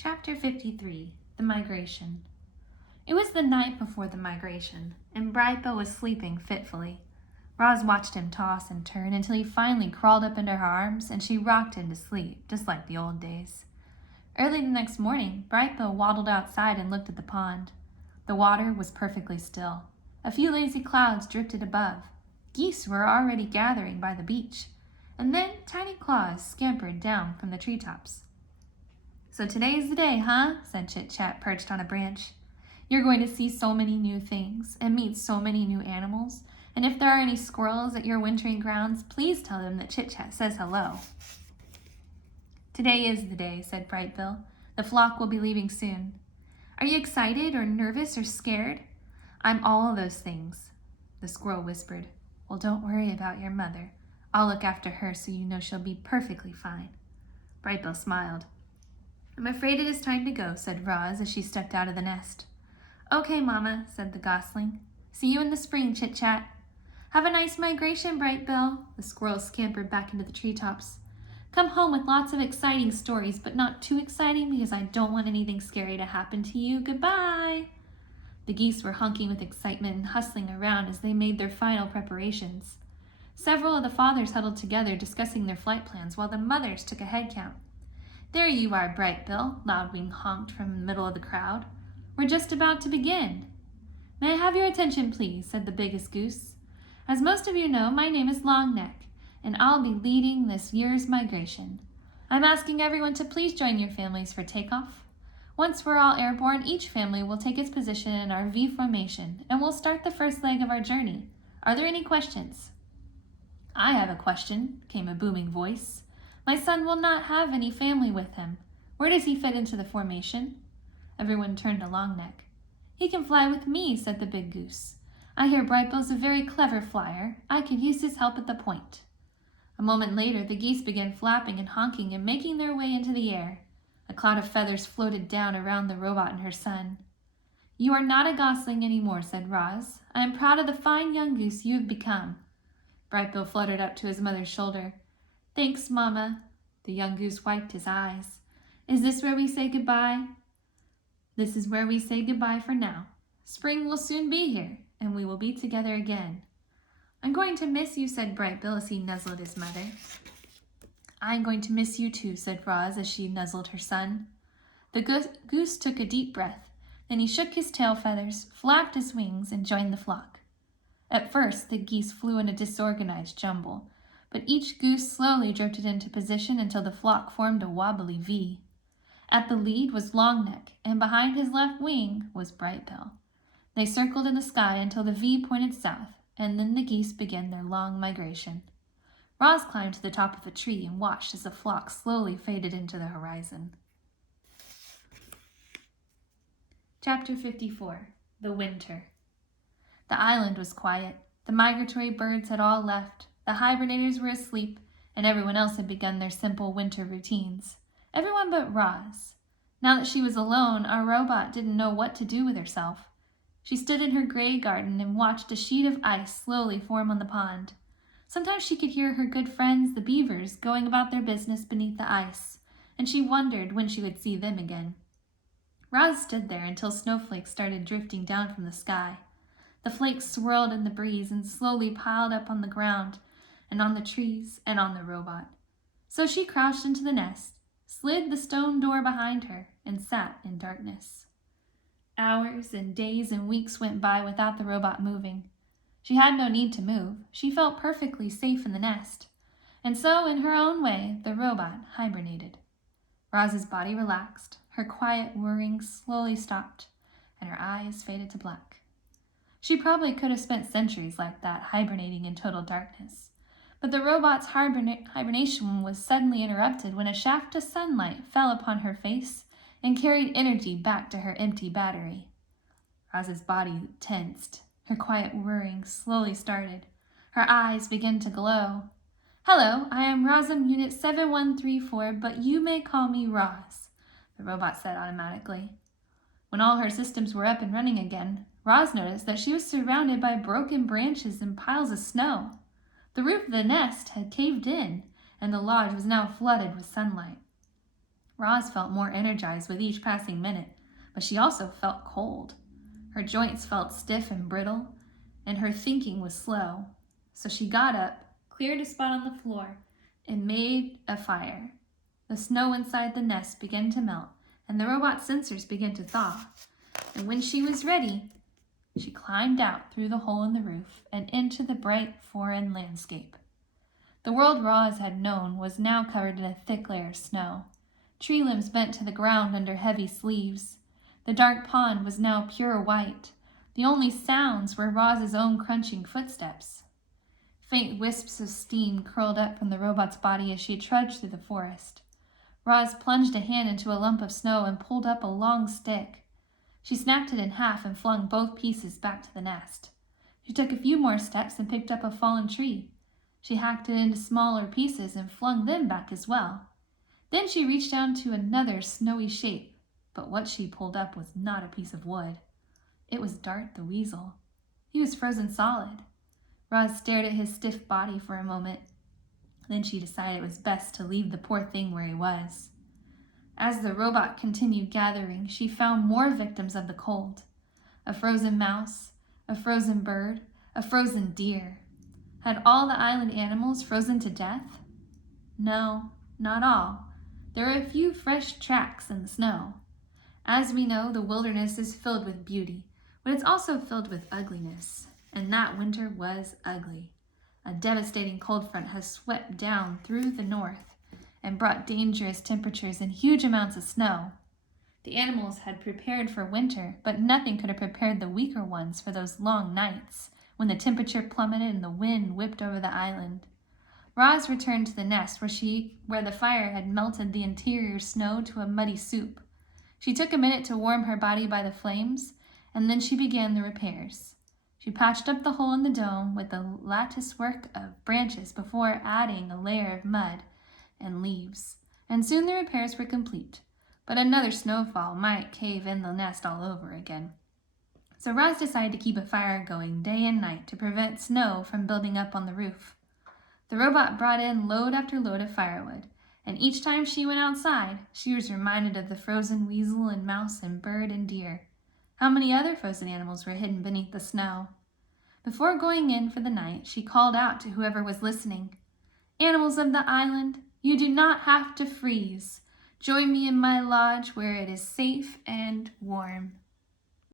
Chapter 53, The Migration. It was the night before the migration, and Brightbill was sleeping fitfully. Roz watched him toss and turn until he finally crawled up into her arms, and she rocked him to sleep, just like the old days. Early the next morning, Brightbill waddled outside and looked at the pond. The water was perfectly still. A few lazy clouds drifted above. Geese were already gathering by the beach, and then tiny claws scampered down from the treetops. "So today's the day, huh?" said Chit-Chat, perched on a branch. "You're going to see so many new things and meet so many new animals, and if there are any squirrels at your wintering grounds, please tell them that Chit-Chat says hello." "Today is the day," said Brightbill. "The flock will be leaving soon. Are you excited or nervous or scared?" "I'm all of those things," the squirrel whispered. "Well, don't worry about your mother. I'll look after her so you know she'll be perfectly fine." Brightbill smiled. "I'm afraid it is time to go," said Roz as she stepped out of the nest. "Okay, Mama," said the gosling. "See you in the spring, Chit-Chat." "Have a nice migration, Brightbill." The squirrel scampered back into the treetops. "Come home with lots of exciting stories, but not too exciting because I don't want anything scary to happen to you. Goodbye." The geese were honking with excitement and hustling around as they made their final preparations. Several of the fathers huddled together discussing their flight plans while the mothers took a head count. "There you are, Brightbill," Loudwing honked from the middle of the crowd. "We're just about to begin." "May I have your attention, please?" said the biggest goose. "As most of you know, my name is Longneck, and I'll be leading this year's migration. I'm asking everyone to please join your families for takeoff. Once we're all airborne, each family will take its position in our V formation, and we'll start the first leg of our journey. Are there any questions?" "I have a question," came a booming voice. "My son will not have any family with him. Where does he fit into the formation?" Everyone turned to Longneck. "He can fly with me," said the big goose. "I hear Brightbill's a very clever flyer. I could use his help at the point." A moment later, the geese began flapping and honking and making their way into the air. A cloud of feathers floated down around the robot and her son. "You are not a gosling anymore," said Roz. "I am proud of the fine young goose you have become." Brightbill fluttered up to his mother's shoulder. "Thanks, Mama." The young goose wiped his eyes. "Is this where we say goodbye?" "This is where we say goodbye for now. Spring will soon be here, and we will be together again." "I'm going to miss you," said Brightbill as he nuzzled his mother. "I'm going to miss you too," said Roz as she nuzzled her son. The goose took a deep breath. Then he shook his tail feathers, flapped his wings, and joined the flock. At first, the geese flew in a disorganized jumble, but each goose slowly drifted into position until the flock formed a wobbly V. At the lead was Longneck, and behind his left wing was Brightbill. They circled in the sky until the V pointed south, and then the geese began their long migration. Roz climbed to the top of a tree and watched as the flock slowly faded into the horizon. Chapter 54, The Winter. The island was quiet. The migratory birds had all left, the hibernators were asleep, and everyone else had begun their simple winter routines. Everyone but Roz. Now that she was alone, our robot didn't know what to do with herself. She stood in her gray garden and watched a sheet of ice slowly form on the pond. Sometimes she could hear her good friends, the beavers, going about their business beneath the ice, and she wondered when she would see them again. Roz stood there until snowflakes started drifting down from the sky. The flakes swirled in the breeze and slowly piled up on the ground and on the trees and on the robot. So she crouched into the nest, slid the stone door behind her, and sat in darkness. Hours and days and weeks went by without the robot moving. She had no need to move. She felt perfectly safe in the nest. And so, in her own way, the robot hibernated. Roz's body relaxed, her quiet whirring slowly stopped, and her eyes faded to black. She probably could have spent centuries like that, hibernating in total darkness. But the robot's hibernation was suddenly interrupted when a shaft of sunlight fell upon her face and carried energy back to her empty battery. Roz's body tensed. Her quiet whirring slowly started. Her eyes began to glow. "Hello, I am Rosum Unit 7134, but you may call me Roz," the robot said automatically. When all her systems were up and running again, Roz noticed that she was surrounded by broken branches and piles of snow. The roof of the nest had caved in, and the lodge was now flooded with sunlight. Roz felt more energized with each passing minute, but she also felt cold. Her joints felt stiff and brittle, and her thinking was slow. So she got up, cleared a spot on the floor, and made a fire. The snow inside the nest began to melt, and the robot's sensors began to thaw. And when she was ready, she climbed out through the hole in the roof and into the bright foreign landscape. The world Roz had known was now covered in a thick layer of snow. Tree limbs bent to the ground under heavy sleeves. The dark pond was now pure white. The only sounds were Roz's own crunching footsteps. Faint wisps of steam curled up from the robot's body as she trudged through the forest. Roz plunged a hand into a lump of snow and pulled up a long stick. She snapped it in half and flung both pieces back to the nest. She took a few more steps and picked up a fallen tree. She hacked it into smaller pieces and flung them back as well. Then she reached down to another snowy shape, but what she pulled up was not a piece of wood. It was Dart the Weasel. He was frozen solid. Roz stared at his stiff body for a moment. Then she decided it was best to leave the poor thing where he was. As the robot continued gathering, she found more victims of the cold. A frozen mouse, a frozen bird, a frozen deer. Had all the island animals frozen to death? No, not all. There were a few fresh tracks in the snow. As we know, the wilderness is filled with beauty, but it's also filled with ugliness. And that winter was ugly. A devastating cold front has swept down through the north and brought dangerous temperatures and huge amounts of snow. The animals had prepared for winter, but nothing could have prepared the weaker ones for those long nights when the temperature plummeted and the wind whipped over the island. Roz returned to the nest where the fire had melted the interior snow to a muddy soup. She took a minute to warm her body by the flames, and then she began the repairs. She patched up the hole in the dome with the lattice work of branches before adding a layer of mud and leaves, and soon the repairs were complete. But another snowfall might cave in the nest all over again. So Roz decided to keep a fire going day and night to prevent snow from building up on the roof. The robot brought in load after load of firewood, and each time she went outside, she was reminded of the frozen weasel and mouse and bird and deer. How many other frozen animals were hidden beneath the snow? Before going in for the night, she called out to whoever was listening. "Animals of the island, you do not have to freeze. Join me in my lodge where it is safe and warm."